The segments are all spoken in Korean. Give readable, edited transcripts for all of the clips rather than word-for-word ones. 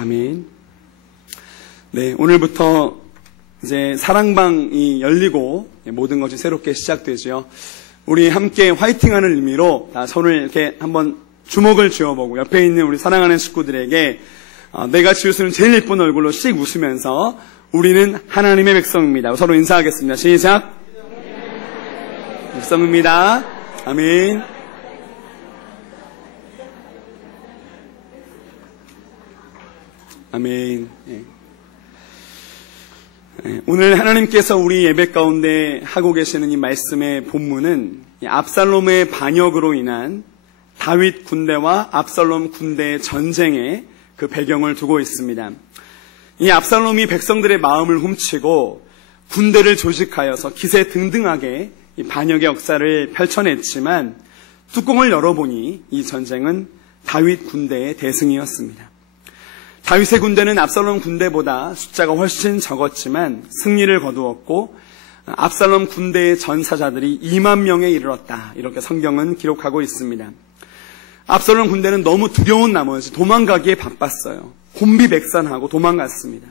아멘. 네, 오늘부터 이제 사랑방이 열리고 모든 것이 새롭게 시작되죠. 우리 함께 화이팅하는 의미로 손을 이렇게 한번 주먹을 쥐어보고 옆에 있는 우리 사랑하는 식구들에게 내가 지을 제일 예쁜 얼굴로 씩 웃으면서 우리는 하나님의 백성입니다. 서로 인사하겠습니다. 시작. 백성입니다. 아멘. 아멘. 오늘 하나님께서 우리 예배 가운데 하고 계시는 이 말씀의 본문은 압살롬의 반역으로 인한 다윗 군대와 압살롬 군대의 전쟁의 그 배경을 두고 있습니다. 이 압살롬이 백성들의 마음을 훔치고 군대를 조직하여서 기세등등하게 이 반역의 역사를 펼쳐냈지만 뚜껑을 열어보니 이 전쟁은 다윗 군대의 대승이었습니다. 다윗의 군대는 압살롬 군대보다 숫자가 훨씬 적었지만 승리를 거두었고 압살롬 군대의 전사자들이 2만 명에 이르렀다. 이렇게 성경은 기록하고 있습니다. 압살롬 군대는 너무 두려운 나머지 도망가기에 바빴어요. 곤비백산하고 도망갔습니다.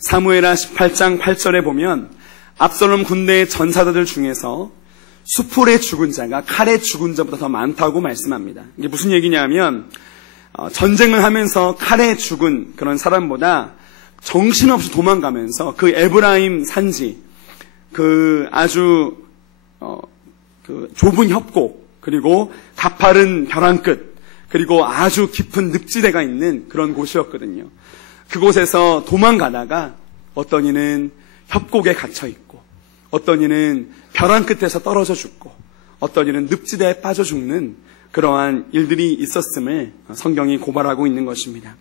사무엘하 18장 8절에 보면 압살롬 군대의 전사자들 중에서 수풀에 죽은 자가 칼에 죽은 자보다 더 많다고 말씀합니다. 이게 무슨 얘기냐면 전쟁을 하면서 칼에 죽은 그런 사람보다 정신없이 도망가면서 그 에브라임 산지, 그 아주 그 좁은 협곡, 그리고 가파른 벼랑 끝, 그리고 아주 깊은 늪지대가 있는 그런 곳이었거든요. 그곳에서 도망가다가 어떤 이는 협곡에 갇혀 있고, 어떤 이는 벼랑 끝에서 떨어져 죽고, 어떤 이는 늪지대에 빠져 죽는 그러한 일들이 있었음을 성경이 고발하고 있는 것입니다.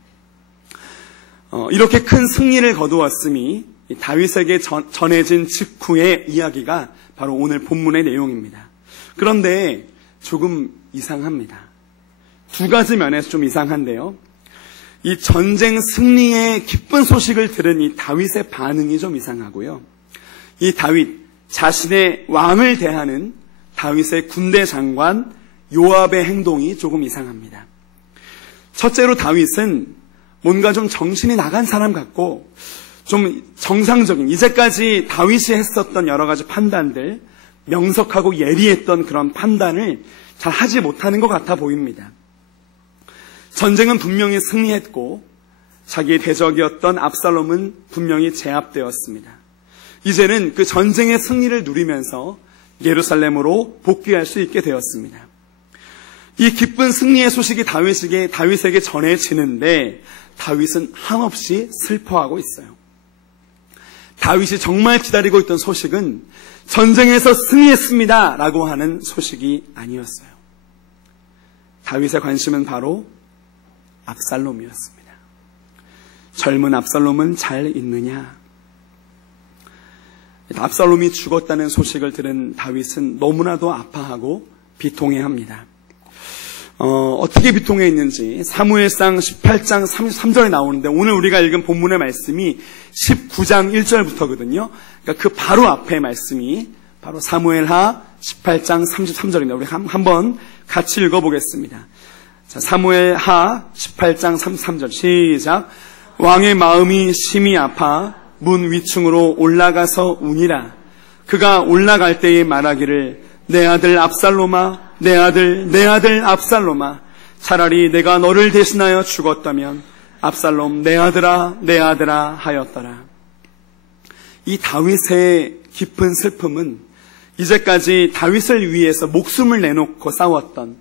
이렇게 큰 승리를 거두었음이 다윗에게 전해진 직후의 이야기가 바로 오늘 본문의 내용입니다. 그런데 조금 이상합니다. 두 가지 면에서 좀 이상한데요. 이 전쟁 승리의 기쁜 소식을 들은 이 다윗의 반응이 좀 이상하고요. 이 다윗 자신의 왕을 대하는 다윗의 군대 장관 요압의 행동이 조금 이상합니다. 첫째로 다윗은 뭔가 좀 정신이 나간 사람 같고 좀 정상적인, 이제까지 다윗이 했었던 여러 가지 판단들, 명석하고 예리했던 그런 판단을 잘 하지 못하는 것 같아 보입니다. 전쟁은 분명히 승리했고 자기의 대적이었던 압살롬은 분명히 제압되었습니다. 이제는 그 전쟁의 승리를 누리면서 예루살렘으로 복귀할 수 있게 되었습니다. 이 기쁜 승리의 소식이 다윗에게 전해지는데 다윗은 한없이 슬퍼하고 있어요. 다윗이 정말 기다리고 있던 소식은 전쟁에서 승리했습니다 라고 하는 소식이 아니었어요. 다윗의 관심은 바로 압살롬이었습니다. 젊은 압살롬은 잘 있느냐? 압살롬이 죽었다는 소식을 들은 다윗은 너무나도 아파하고 비통해합니다. 어떻게 비통해했는지 사무엘상 18장 33절에 나오는데 오늘 우리가 읽은 본문의 말씀이 19장 1절부터거든요. 그러니까 그 바로 앞에 말씀이 바로 사무엘하 18장 33절입니다. 우리 한번 같이 읽어보겠습니다. 자, 사무엘하 18장 33절 시작. 왕의 마음이 심히 아파 문 위층으로 올라가서 우니라. 그가 올라갈 때에 말하기를 내 아들 압살롬아, 내 아들 압살롬아, 차라리 내가 너를 대신하여 죽었다면 압살롬 내 아들아 하였더라. 이 다윗의 깊은 슬픔은 이제까지 다윗을 위해서 목숨을 내놓고 싸웠던,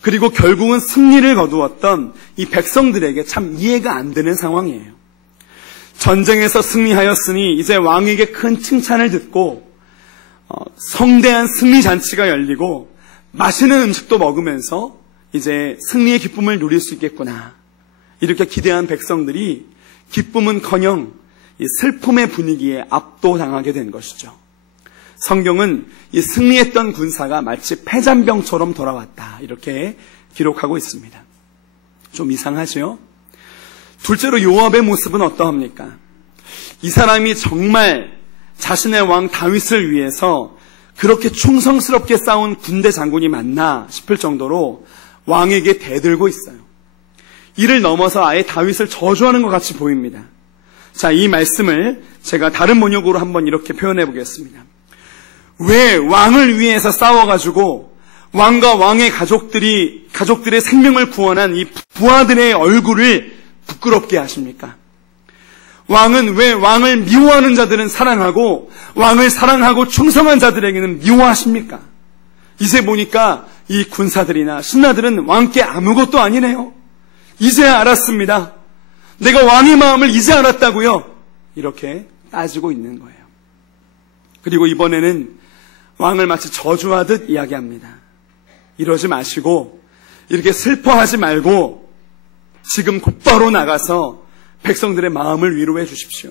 그리고 결국은 승리를 거두었던 이 백성들에게 참 이해가 안 되는 상황이에요. 전쟁에서 승리하였으니 이제 왕에게 큰 칭찬을 듣고 성대한 승리 잔치가 열리고 맛있는 음식도 먹으면서 이제 승리의 기쁨을 누릴 수 있겠구나. 이렇게 기대한 백성들이 기쁨은커녕 이 슬픔의 분위기에 압도당하게 된 것이죠. 성경은 이 승리했던 군사가 마치 패잔병처럼 돌아왔다. 이렇게 기록하고 있습니다. 좀 이상하죠? 둘째로 요압의 모습은 어떠합니까? 이 사람이 정말 자신의 왕 다윗을 위해서 그렇게 충성스럽게 싸운 군대 장군이 맞나 싶을 정도로 왕에게 대들고 있어요. 이를 넘어서 아예 다윗을 저주하는 것 같이 보입니다. 자, 이 말씀을 제가 다른 번역으로 한번 이렇게 표현해 보겠습니다. 왜 왕을 위해서 싸워가지고 왕과 왕의 가족들의 생명을 구원한 이 부하들의 얼굴을 부끄럽게 하십니까? 왕은 왜 왕을 미워하는 자들은 사랑하고 왕을 사랑하고 충성한 자들에게는 미워하십니까? 이제 보니까 이 군사들이나 신하들은 왕께 아무것도 아니네요. 이제 알았습니다. 내가 왕의 마음을 이제 알았다고요. 이렇게 따지고 있는 거예요. 그리고 이번에는 왕을 마치 저주하듯 이야기합니다. 이러지 마시고 이렇게 슬퍼하지 말고 지금 곧바로 나가서 백성들의 마음을 위로해 주십시오.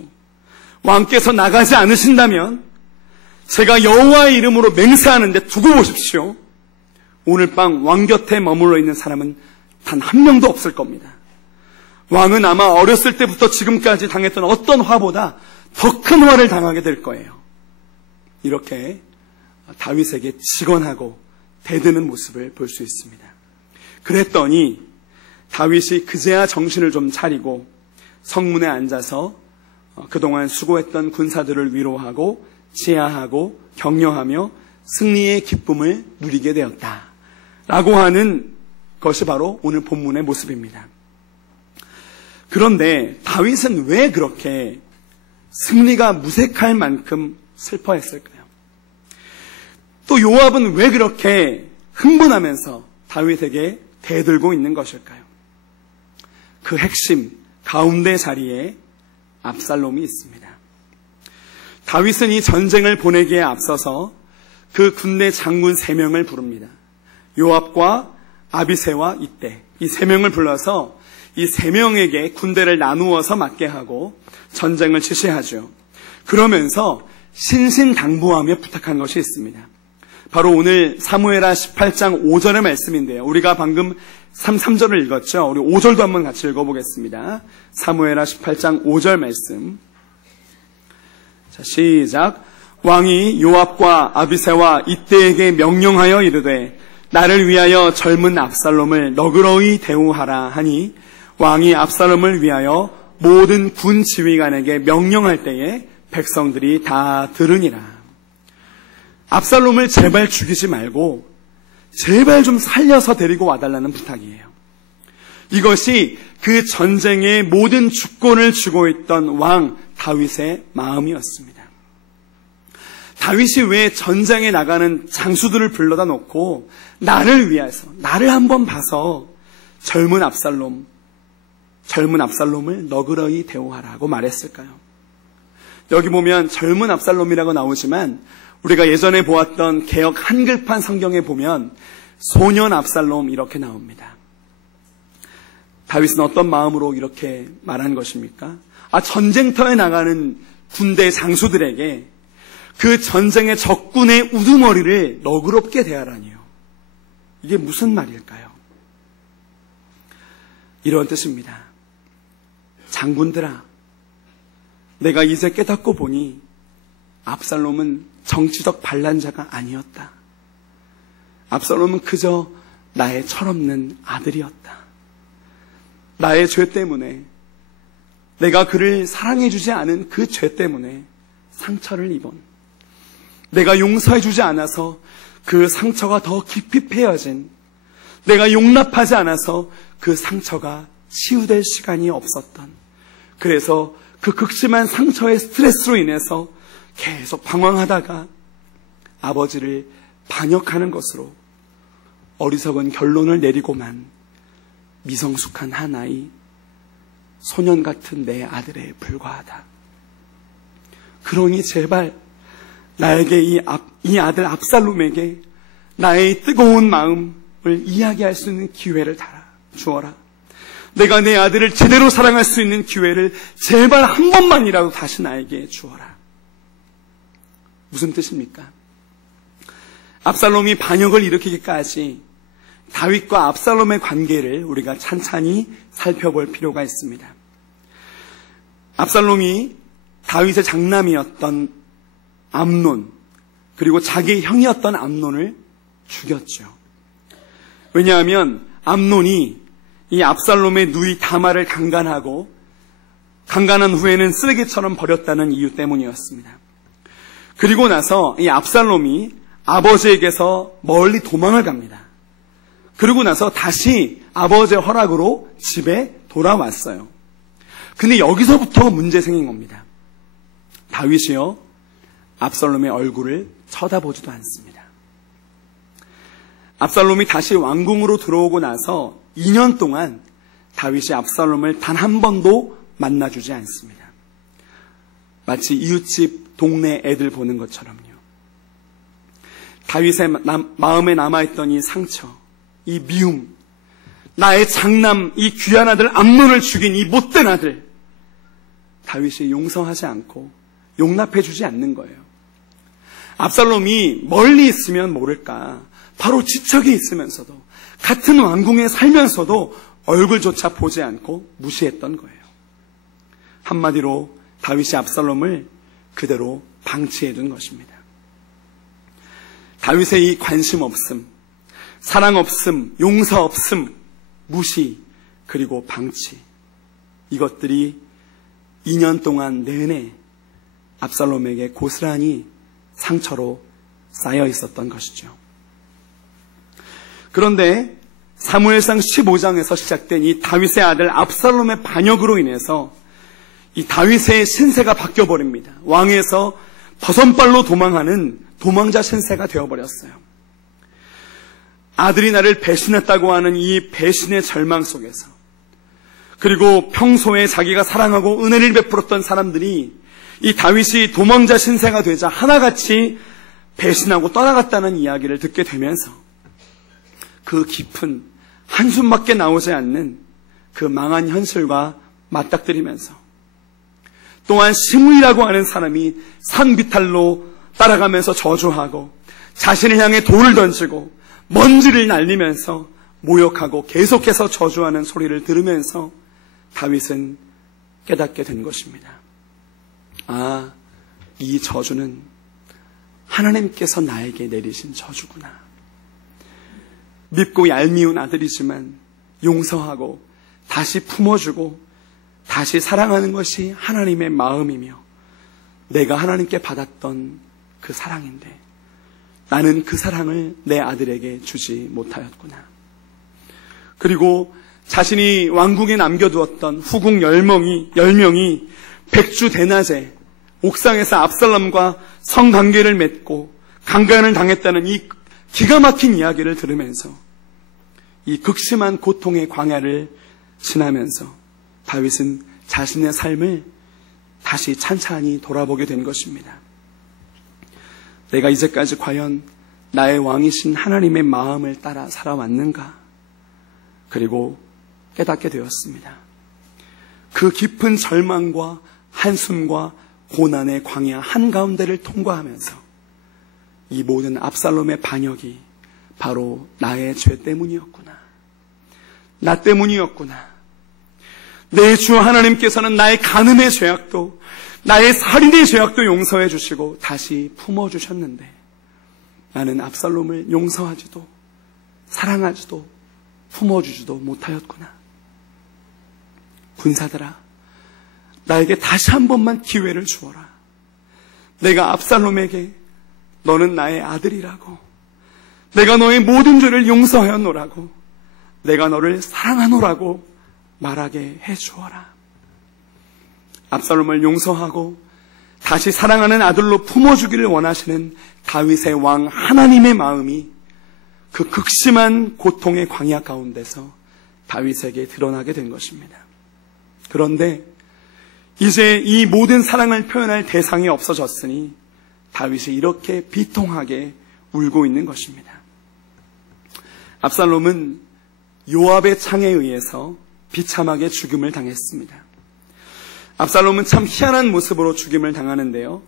왕께서 나가지 않으신다면 제가 여호와의 이름으로 맹세하는데 두고 보십시오. 오늘 밤 왕 곁에 머물러 있는 사람은 단 한 명도 없을 겁니다. 왕은 아마 어렸을 때부터 지금까지 당했던 어떤 화보다 더 큰 화를 당하게 될 거예요. 이렇게 다윗에게 직언하고 대드는 모습을 볼 수 있습니다. 그랬더니 다윗이 그제야 정신을 좀 차리고 성문에 앉아서 그동안 수고했던 군사들을 위로하고 치하하고 격려하며 승리의 기쁨을 누리게 되었다라고 하는 것이 바로 오늘 본문의 모습입니다. 그런데 다윗은 왜 그렇게 승리가 무색할 만큼 슬퍼했을까요? 또 요압은 왜 그렇게 흥분하면서 다윗에게 대들고 있는 것일까요? 그 핵심 가운데 자리에 압살롬이 있습니다. 다윗은 이 전쟁을 보내기에 앞서서 그 군대 장군 3명을 부릅니다. 요압과 아비새와 이떼, 이 3명을 불러서 이 3명에게 군대를 나누어서 맡게 하고 전쟁을 지시하죠. 그러면서 신신당부하며 부탁한 것이 있습니다. 바로 오늘 사무엘하 18장 5절의 말씀인데요. 우리가 방금 3절을 읽었죠. 우리 5절도 한번 같이 읽어보겠습니다. 사무엘하 18장 5절 말씀. 자, 시작. 왕이 요압과 아비새와 이떼에게 명령하여 이르되 나를 위하여 젊은 압살롬을 너그러이 대우하라 하니 왕이 압살롬을 위하여 모든 군 지휘관에게 명령할 때에 백성들이 다 들으니라. 압살롬을 제발 죽이지 말고 제발 좀 살려서 데리고 와달라는 부탁이에요. 이것이 그 전쟁의 모든 주권을 쥐고 있던 왕 다윗의 마음이었습니다. 다윗이 왜 전쟁에 나가는 장수들을 불러다 놓고 나를 위해서, 나를 한번 봐서 젊은 압살롬을 너그러이 대우하라고 말했을까요? 여기 보면 젊은 압살롬이라고 나오지만 우리가 예전에 보았던 개역 한글판 성경에 보면 소년 압살롬 이렇게 나옵니다. 다윗은 어떤 마음으로 이렇게 말한 것입니까? 전쟁터에 나가는 군대 장수들에게 그 전쟁의 적군의 우두머리를 너그럽게 대하라니요. 이게 무슨 말일까요? 이런 뜻입니다. 장군들아, 내가 이제 깨닫고 보니 압살롬은 정치적 반란자가 아니었다. 압살롬은 그저 나의 철없는 아들이었다. 나의 죄 때문에, 내가 그를 사랑해주지 않은 그 죄 때문에 상처를 입은, 내가 용서해주지 않아서 그 상처가 더 깊이 패여진, 내가 용납하지 않아서 그 상처가 치유될 시간이 없었던, 그래서 그 극심한 상처의 스트레스로 인해서 계속 방황하다가 아버지를 반역하는 것으로 어리석은 결론을 내리고만 미성숙한 한 아이, 소년 같은 내 아들에 불과하다. 그러니 제발 나에게 이 아들 압살롬에게 나의 뜨거운 마음을 이야기할 수 있는 기회를 주어라. 내가 내 아들을 제대로 사랑할 수 있는 기회를 제발 한 번만이라도 다시 나에게 주어라. 무슨 뜻입니까? 압살롬이 반역을 일으키기까지 다윗과 압살롬의 관계를 우리가 찬찬히 살펴볼 필요가 있습니다. 압살롬이 다윗의 장남이었던 암논, 그리고 자기의 형이었던 암논을 죽였죠. 왜냐하면 암논이 이 압살롬의 누이 다말을 강간한 후에는 쓰레기처럼 버렸다는 이유 때문이었습니다. 그리고 나서 이 압살롬이 아버지에게서 멀리 도망을 갑니다. 그리고 나서 다시 아버지의 허락으로 집에 돌아왔어요. 근데 여기서부터 문제 생긴 겁니다. 다윗이요, 압살롬의 얼굴을 쳐다보지도 않습니다. 압살롬이 다시 왕궁으로 들어오고 나서 2년 동안 다윗이 압살롬을 단 한 번도 만나주지 않습니다. 마치 이웃집 동네 애들 보는 것처럼요. 다윗의 마음에 남아있던 이 상처, 이 미움, 나의 장남, 이 귀한 아들 암논을 죽인 이 못된 아들, 다윗이 용서하지 않고 용납해주지 않는 거예요. 압살롬이 멀리 있으면 모를까, 바로 지척에 있으면서도, 같은 왕궁에 살면서도 얼굴조차 보지 않고 무시했던 거예요. 한마디로 다윗이 압살롬을 그대로 방치해둔 것입니다. 다윗의 이 관심 없음, 사랑 없음, 용서 없음, 무시, 그리고 방치, 이것들이 2년 동안 내내 압살롬에게 고스란히 상처로 쌓여 있었던 것이죠. 그런데 사무엘상 15장에서 시작된 이 다윗의 아들 압살롬의 반역으로 인해서 이 다윗의 신세가 바뀌어버립니다. 왕에서 버선발로 도망하는 도망자 신세가 되어버렸어요. 아들이 나를 배신했다고 하는 이 배신의 절망 속에서, 그리고 평소에 자기가 사랑하고 은혜를 베풀었던 사람들이 이 다윗이 도망자 신세가 되자 하나같이 배신하고 떠나갔다는 이야기를 듣게 되면서 그 깊은 한숨밖에 나오지 않는 그 망한 현실과 맞닥뜨리면서, 또한 시므이라고 하는 사람이 산비탈로 따라가면서 저주하고 자신을 향해 돌을 던지고 먼지를 날리면서 모욕하고 계속해서 저주하는 소리를 들으면서 다윗은 깨닫게 된 것입니다. 아, 이 저주는 하나님께서 나에게 내리신 저주구나. 밉고 얄미운 아들이지만 용서하고 다시 품어주고 다시 사랑하는 것이 하나님의 마음이며 내가 하나님께 받았던 그 사랑인데 나는 그 사랑을 내 아들에게 주지 못하였구나. 그리고 자신이 왕궁에 남겨두었던 후궁 10명이 백주 대낮에 옥상에서 압살롬과 성관계를 맺고 강간을 당했다는 이 기가 막힌 이야기를 들으면서 이 극심한 고통의 광야를 지나면서 다윗은 자신의 삶을 다시 찬찬히 돌아보게 된 것입니다. 내가 이제까지 과연 나의 왕이신 하나님의 마음을 따라 살아왔는가? 그리고 깨닫게 되었습니다. 그 깊은 절망과 한숨과 고난의 광야 한가운데를 통과하면서 이 모든 압살롬의 반역이 바로 나의 죄 때문이었구나. 나 때문이었구나. 내 주 하나님께서는 나의 간음의 죄악도 나의 살인의 죄악도 용서해 주시고 다시 품어주셨는데 나는 압살롬을 용서하지도 사랑하지도 품어주지도 못하였구나. 군사들아, 나에게 다시 한 번만 기회를 주어라. 내가 압살롬에게 너는 나의 아들이라고, 내가 너의 모든 죄를 용서하였노라고, 내가 너를 사랑하노라고 말하게 해주어라. 압살롬을 용서하고 다시 사랑하는 아들로 품어주기를 원하시는 다윗의 왕 하나님의 마음이 그 극심한 고통의 광야 가운데서 다윗에게 드러나게 된 것입니다. 그런데 이제 이 모든 사랑을 표현할 대상이 없어졌으니 다윗이 이렇게 비통하게 울고 있는 것입니다. 압살롬은 요압의 창에 의해서 비참하게 죽임을 당했습니다. 압살롬은 참 희한한 모습으로 죽임을 당하는데요.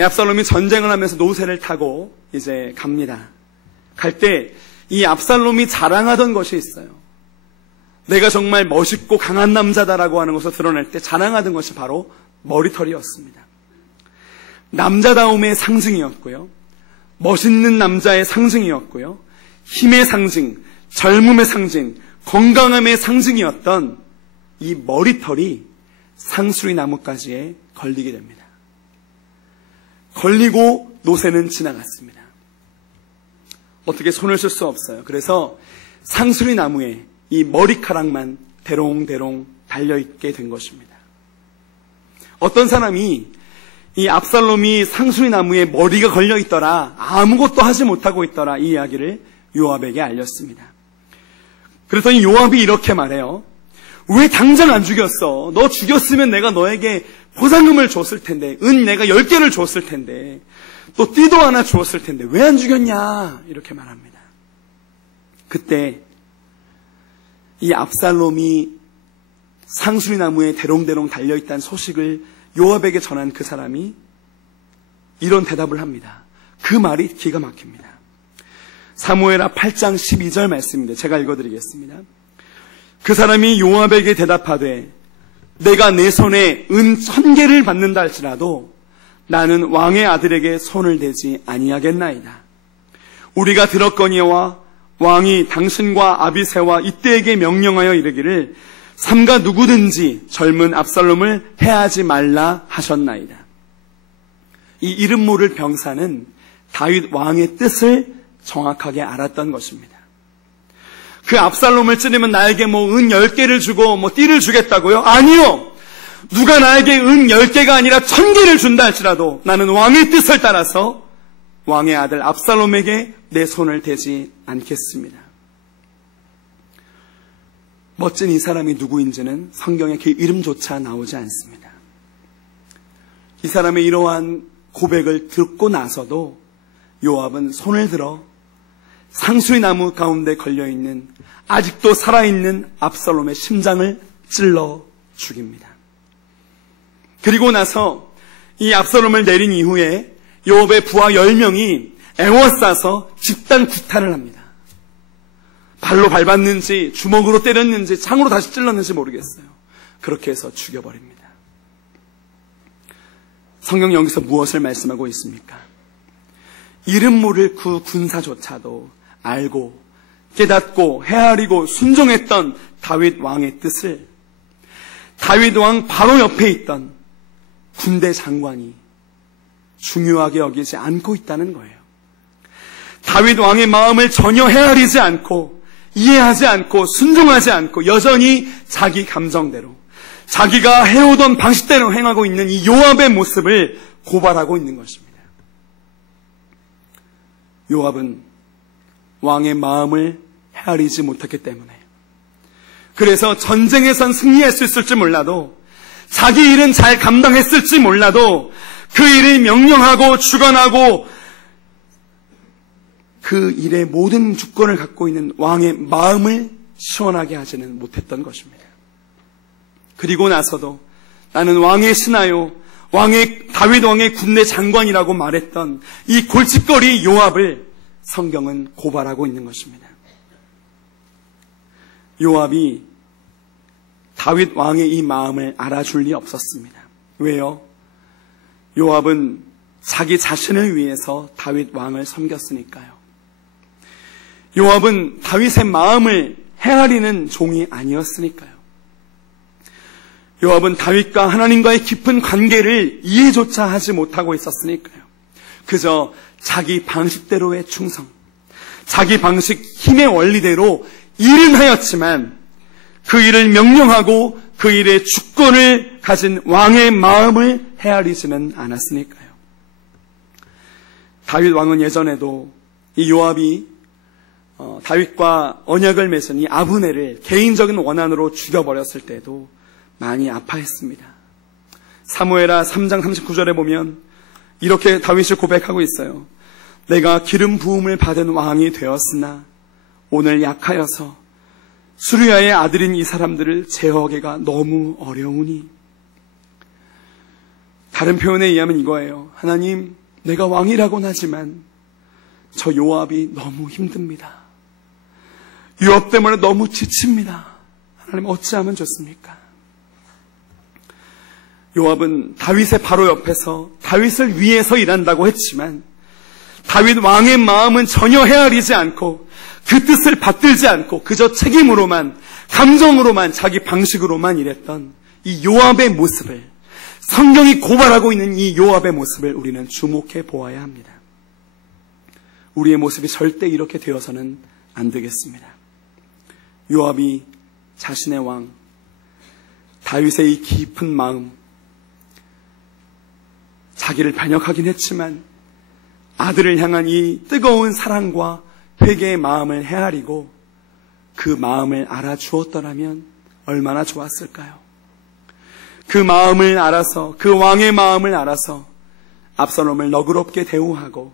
압살롬이 전쟁을 하면서 노새를 타고 이제 갑니다. 갈 때 이 압살롬이 자랑하던 것이 있어요. 내가 정말 멋있고 강한 남자다라고 하는 것을 드러낼 때 자랑하던 것이 바로 머리털이었습니다. 남자다움의 상징이었고요. 멋있는 남자의 상징이었고요. 힘의 상징, 젊음의 상징, 건강함의 상징이었던 이 머리털이 상수리 나뭇가지에 걸리게 됩니다. 걸리고 노새는 지나갔습니다. 어떻게 손을 쓸 수 없어요. 그래서 상수리 나무에 이 머리카락만 대롱대롱 달려있게 된 것입니다. 어떤 사람이 이 압살롬이 상수리 나무에 머리가 걸려있더라, 아무것도 하지 못하고 있더라, 이 이야기를 요압에게 알렸습니다. 그랬더니 요압이 이렇게 말해요. 왜 당장 안 죽였어? 너 죽였으면 내가 너에게 보상금을 줬을 텐데, 은 내가 10개를 줬을 텐데, 또 띠도 하나 주었을 텐데 왜 안 죽였냐? 이렇게 말합니다. 그때 이 압살롬이 상수리 나무에 대롱대롱 달려있다는 소식을 요압에게 전한 그 사람이 이런 대답을 합니다. 그 말이 기가 막힙니다. 사무엘하 8장 12절 말씀입니다. 제가 읽어드리겠습니다. 그 사람이 요압에게 대답하되 내가 내 손에 은 1000개를 받는다 할지라도 나는 왕의 아들에게 손을 대지 아니하겠나이다. 우리가 들었거니와 왕이 당신과 아비새와 이때에게 명령하여 이르기를 삼가 누구든지 젊은 압살롬을 해하지 말라 하셨나이다. 이 이름 모를 병사는 다윗 왕의 뜻을 정확하게 알았던 것입니다. 그 압살롬을 찌르면 나에게 은 10개를 주고 띠를 주겠다고요? 아니요! 누가 나에게 은 10개가 아니라 1000개를 준다 할지라도 나는 왕의 뜻을 따라서 왕의 아들 압살롬에게 내 손을 대지 않겠습니다. 멋진 이 사람이 누구인지는 성경에 그 이름조차 나오지 않습니다. 이 사람의 이러한 고백을 듣고 나서도 요압은 손을 들어 상수리 나무 가운데 걸려있는 아직도 살아있는 압살롬의 심장을 찔러 죽입니다. 그리고 나서 이 압살롬을 내린 이후에 요압의 부하 10명이 에워싸서 집단 구타를 합니다. 발로 밟았는지 주먹으로 때렸는지 창으로 다시 찔렀는지 모르겠어요. 그렇게 해서 죽여버립니다. 성경 여기서 무엇을 말씀하고 있습니까? 이름 모를 그 군사조차도 알고 깨닫고 헤아리고 순종했던 다윗 왕의 뜻을 다윗 왕 바로 옆에 있던 군대 장관이 중요하게 여기지 않고 있다는 거예요. 다윗 왕의 마음을 전혀 헤아리지 않고 이해하지 않고 순종하지 않고 여전히 자기 감정대로 자기가 해오던 방식대로 행하고 있는 이 요압의 모습을 고발하고 있는 것입니다. 요압은 왕의 마음을 헤아리지 못했기 때문에 그래서 전쟁에선 승리할 수 있을지 몰라도 자기 일은 잘 감당했을지 몰라도 그 일을 명령하고 주관하고 그 일의 모든 주권을 갖고 있는 왕의 마음을 시원하게 하지는 못했던 것입니다. 그리고 나서도 나는 왕의 신하요 다윗 왕의 군대 장관이라고 말했던 이 골칫거리 요압을 성경은 고발하고 있는 것입니다. 요압이 다윗 왕의 이 마음을 알아줄 리 없었습니다. 왜요? 요압은 자기 자신을 위해서 다윗 왕을 섬겼으니까요. 요압은 다윗의 마음을 헤아리는 종이 아니었으니까요. 요압은 다윗과 하나님과의 깊은 관계를 이해조차 하지 못하고 있었으니까요. 그저 자기 방식대로의 충성, 자기 방식 힘의 원리대로 일은 하였지만 그 일을 명령하고 그 일의 주권을 가진 왕의 마음을 헤아리지는 않았으니까요. 다윗 왕은 예전에도 이 요압이 다윗과 언약을 맺은 이 아브넬을 개인적인 원한으로 죽여버렸을 때도 많이 아파했습니다. 사무엘하 3장 39절에 보면 이렇게 다윗이 고백하고 있어요. 내가 기름 부음을 받은 왕이 되었으나 오늘 약하여서 수르야의 아들인 이 사람들을 제어하기가 너무 어려우니. 다른 표현에 의하면 이거예요. 하나님, 내가 왕이라고는 하지만 저 요압이 너무 힘듭니다. 요압 때문에 너무 지칩니다. 하나님 어찌하면 좋습니까? 요압은 다윗의 바로 옆에서 다윗을 위해서 일한다고 했지만 다윗 왕의 마음은 전혀 헤아리지 않고 그 뜻을 받들지 않고 그저 책임으로만, 감정으로만, 자기 방식으로만 일했던 이 요압의 모습을, 성경이 고발하고 있는 이 요압의 모습을 우리는 주목해 보아야 합니다. 우리의 모습이 절대 이렇게 되어서는 안 되겠습니다. 요압이 자신의 왕 다윗의 이 깊은 마음, 자기를 반역하긴 했지만 아들을 향한 이 뜨거운 사랑과 회개의 마음을 헤아리고 그 마음을 알아주었더라면 얼마나 좋았을까요? 그 마음을 알아서, 그 왕의 마음을 알아서 압살롬을 너그럽게 대우하고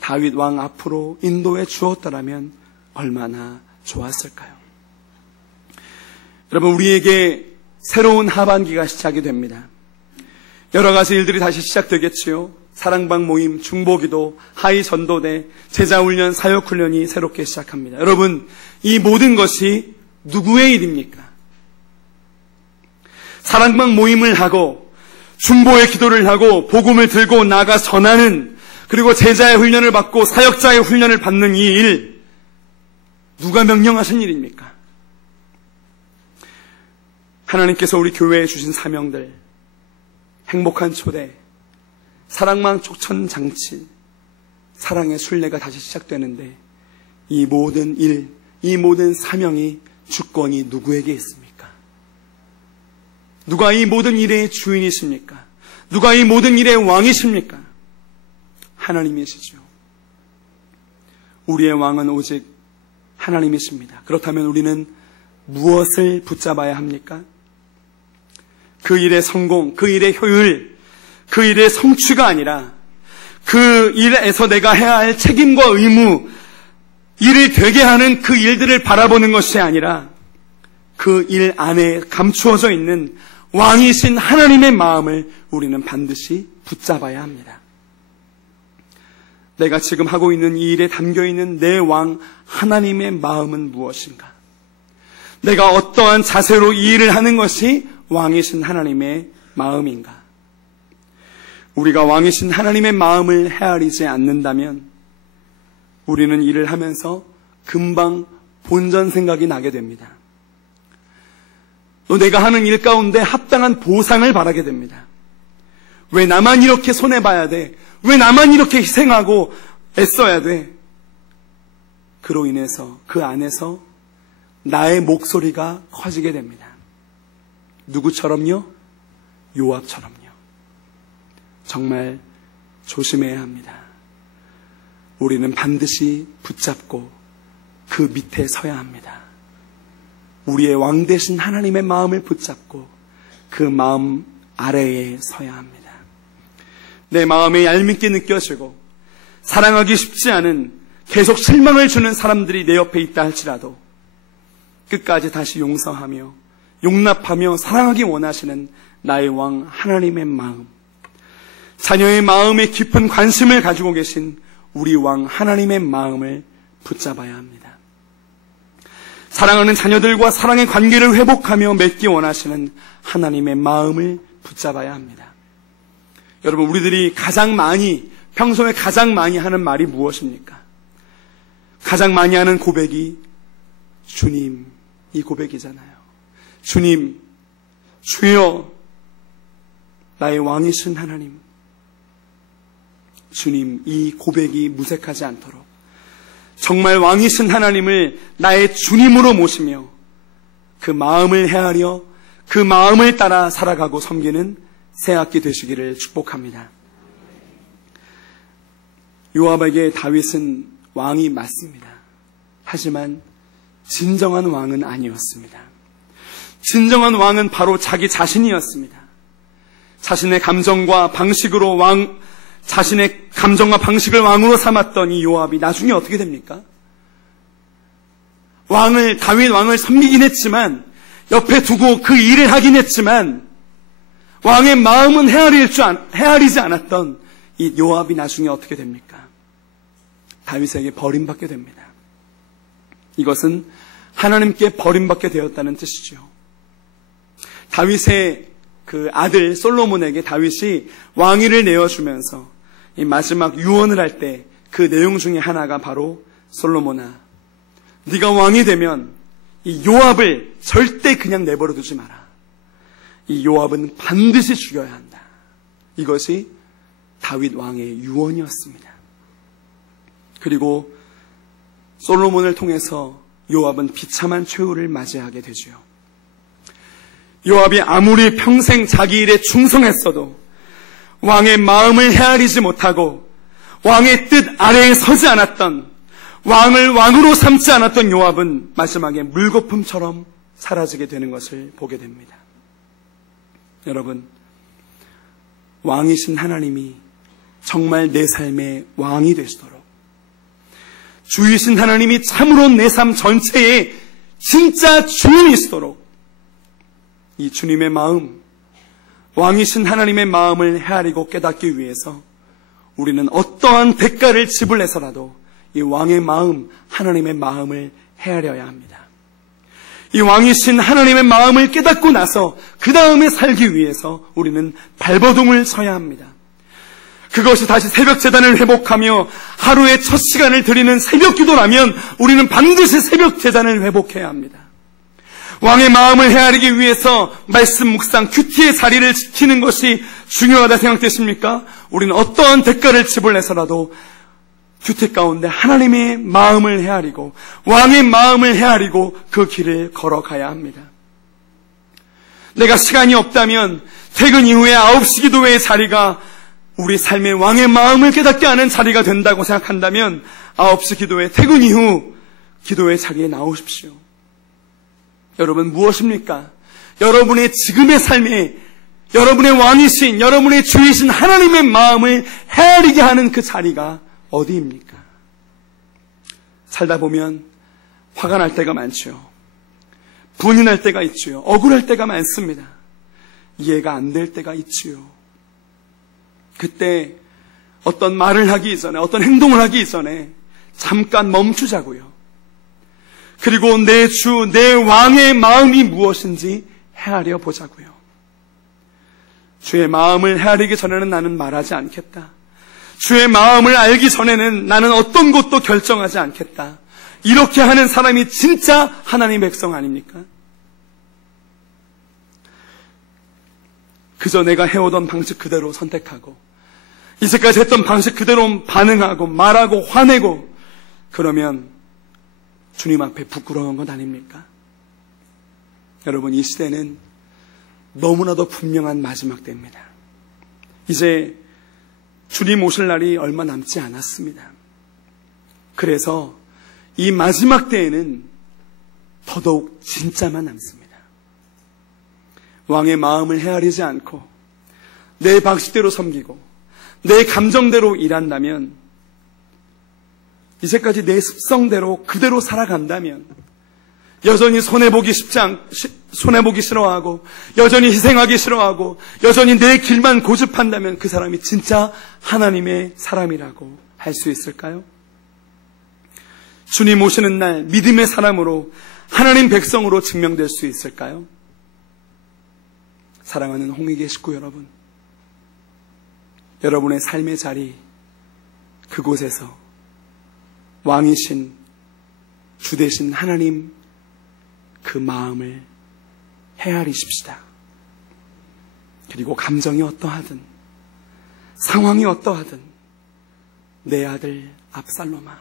다윗 왕 앞으로 인도해 주었더라면 얼마나 좋았을까요? 여러분, 우리에게 새로운 하반기가 시작이 됩니다. 여러 가지 일들이 다시 시작되겠지요. 사랑방 모임, 중보기도, 하이 전도대, 제자훈련, 사역훈련이 새롭게 시작합니다. 여러분, 이 모든 것이 누구의 일입니까? 사랑방 모임을 하고 중보의 기도를 하고 복음을 들고 나가 전하는, 그리고 제자의 훈련을 받고 사역자의 훈련을 받는 이 일, 누가 명령하신 일입니까? 하나님께서 우리 교회에 주신 사명들, 행복한 초대, 사랑망 촉천장치, 사랑의 순례가 다시 시작되는데 이 모든 일, 이 모든 사명이, 주권이 누구에게 있습니까? 누가 이 모든 일의 주인이십니까? 누가 이 모든 일의 왕이십니까? 하나님이시죠. 우리의 왕은 오직 하나님이십니다. 그렇다면 우리는 무엇을 붙잡아야 합니까? 그 일의 성공, 그 일의 효율, 그 일의 성취가 아니라 그 일에서 내가 해야 할 책임과 의무, 일을 되게 하는 그 일들을 바라보는 것이 아니라 그 일 안에 감추어져 있는 왕이신 하나님의 마음을 우리는 반드시 붙잡아야 합니다. 내가 지금 하고 있는 이 일에 담겨있는 내 왕 하나님의 마음은 무엇인가? 내가 어떠한 자세로 이 일을 하는 것이 왕이신 하나님의 마음인가? 우리가 왕이신 하나님의 마음을 헤아리지 않는다면 우리는 일을 하면서 금방 본전 생각이 나게 됩니다. 또 내가 하는 일 가운데 합당한 보상을 바라게 됩니다. 왜 나만 이렇게 손해봐야 돼? 왜 나만 이렇게 희생하고 애써야 돼? 그로 인해서 그 안에서 나의 목소리가 커지게 됩니다. 누구처럼요? 요압처럼요. 정말 조심해야 합니다. 우리는 반드시 붙잡고 그 밑에 서야 합니다. 우리의 왕 되신 하나님의 마음을 붙잡고 그 마음 아래에 서야 합니다. 내 마음에 얄밉게 느껴지고 사랑하기 쉽지 않은, 계속 실망을 주는 사람들이 내 옆에 있다 할지라도 끝까지 다시 용서하며 용납하며 사랑하기 원하시는 나의 왕 하나님의 마음, 자녀의 마음에 깊은 관심을 가지고 계신 우리 왕 하나님의 마음을 붙잡아야 합니다. 사랑하는 자녀들과 사랑의 관계를 회복하며 맺기 원하시는 하나님의 마음을 붙잡아야 합니다. 여러분, 우리들이 평소에 가장 많이 하는 말이 무엇입니까? 가장 많이 하는 고백이 주님, 이 고백이잖아요. 주님, 주여, 나의 왕이신 하나님, 주님, 이 고백이 무색하지 않도록 정말 왕이신 하나님을 나의 주님으로 모시며 그 마음을 헤아려 그 마음을 따라 살아가고 섬기는 새학기 되시기를 축복합니다. 요압에게 다윗은 왕이 맞습니다. 하지만 진정한 왕은 아니었습니다. 진정한 왕은 바로 자기 자신이었습니다. 자신의 감정과 방식으로 자신의 감정과 방식을 왕으로 삼았던 이 요압이 나중에 어떻게 됩니까? 다윗 왕을 섬기긴 했지만, 옆에 두고 그 일을 하긴 했지만, 왕의 마음은 헤아리지 않았던 이 요압이 나중에 어떻게 됩니까? 다윗에게 버림받게 됩니다. 이것은 하나님께 버림받게 되었다는 뜻이죠. 다윗의 그 아들 솔로몬에게 다윗이 왕위를 내어주면서 이 마지막 유언을 할 때 그 내용 중에 하나가 바로 솔로몬아, 네가 왕이 되면 이 요압을 절대 그냥 내버려 두지 마라. 이 요압은 반드시 죽여야 한다. 이것이 다윗 왕의 유언이었습니다. 그리고 솔로몬을 통해서 요압은 비참한 최후를 맞이하게 되죠. 요압이 아무리 평생 자기 일에 충성했어도 왕의 마음을 헤아리지 못하고 왕의 뜻 아래에 서지 않았던, 왕을 왕으로 삼지 않았던 요압은 마지막에 물거품처럼 사라지게 되는 것을 보게 됩니다. 여러분, 왕이신 하나님이 정말 내 삶의 왕이 되시도록, 주이신 하나님이 참으로 내 삶 전체의 진짜 주인이시도록 이 주님의 마음, 왕이신 하나님의 마음을 헤아리고 깨닫기 위해서 우리는 어떠한 대가를 지불해서라도 이 왕의 마음, 하나님의 마음을 헤아려야 합니다. 이 왕이신 하나님의 마음을 깨닫고 나서 그 다음에 살기 위해서 우리는 발버둥을 쳐야 합니다. 그것이 다시 새벽 제단을 회복하며 하루의 첫 시간을 드리는 새벽 기도라면 우리는 반드시 새벽 제단을 회복해야 합니다. 왕의 마음을 헤아리기 위해서 말씀 묵상, 큐티의 자리를 지키는 것이 중요하다 생각되십니까? 우리는 어떠한 대가를 지불해서라도 큐티 가운데 하나님의 마음을 헤아리고 왕의 마음을 헤아리고 그 길을 걸어가야 합니다. 내가 시간이 없다면 퇴근 이후에 9시 기도회의 자리가 우리 삶의 왕의 마음을 깨닫게 하는 자리가 된다고 생각한다면 9시 기도회, 퇴근 이후 기도회 자리에 나오십시오. 여러분, 무엇입니까? 여러분의 지금의 삶에 여러분의 왕이신, 여러분의 주이신 하나님의 마음을 헤아리게 하는 그 자리가 어디입니까? 살다 보면 화가 날 때가 많죠. 분이 날 때가 있죠. 억울할 때가 많습니다. 이해가 안 될 때가 있지요. 그때 어떤 말을 하기 전에, 어떤 행동을 하기 전에 잠깐 멈추자고요. 그리고 내 주, 내 왕의 마음이 무엇인지 헤아려 보자고요. 주의 마음을 헤아리기 전에는 나는 말하지 않겠다. 주의 마음을 알기 전에는 나는 어떤 것도 결정하지 않겠다. 이렇게 하는 사람이 진짜 하나님의 백성 아닙니까? 그저 내가 해오던 방식 그대로 선택하고 이제까지 했던 방식 그대로 반응하고 말하고 화내고 그러면 주님 앞에 부끄러운 것 아닙니까? 여러분, 이 시대는 너무나도 분명한 마지막 때입니다. 이제 주님 오실 날이 얼마 남지 않았습니다. 그래서 이 마지막 때에는 더더욱 진짜만 남습니다. 왕의 마음을 헤아리지 않고 내 방식대로 섬기고 내 감정대로 일한다면, 이제까지 내 습성대로 그대로 살아간다면, 여전히 손해보기 싫어하고 여전히 희생하기 싫어하고 여전히 내 길만 고집한다면 그 사람이 진짜 하나님의 사람이라고 할 수 있을까요? 주님 오시는 날 믿음의 사람으로 하나님 백성으로 증명될 수 있을까요? 사랑하는 홍익의 식구 여러분, 여러분의 삶의 자리, 그곳에서 왕이신 주 되신 하나님 그 마음을 헤아리십시다. 그리고 감정이 어떠하든 상황이 어떠하든 내 아들 압살롬아,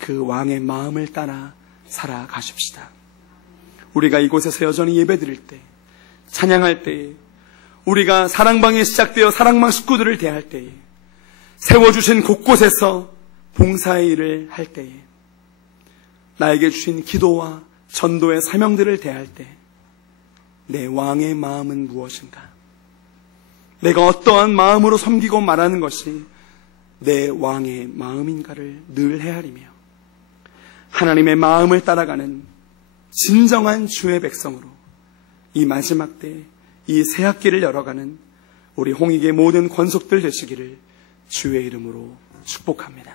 그 왕의 마음을 따라 살아가십시다. 우리가 이곳에서 여전히 예배드릴 때, 찬양할 때에, 우리가 사랑방에 시작되어 사랑방 식구들을 대할 때에, 세워주신 곳곳에서 봉사의 일을 할 때에, 나에게 주신 기도와 전도의 사명들을 대할 때 내 왕의 마음은 무엇인가? 내가 어떠한 마음으로 섬기고 말하는 것이 내 왕의 마음인가를 늘 헤아리며 하나님의 마음을 따라가는 진정한 주의 백성으로 이 마지막 때 이 새학기를 열어가는 우리 홍익의 모든 권속들 되시기를 주의 이름으로 축복합니다.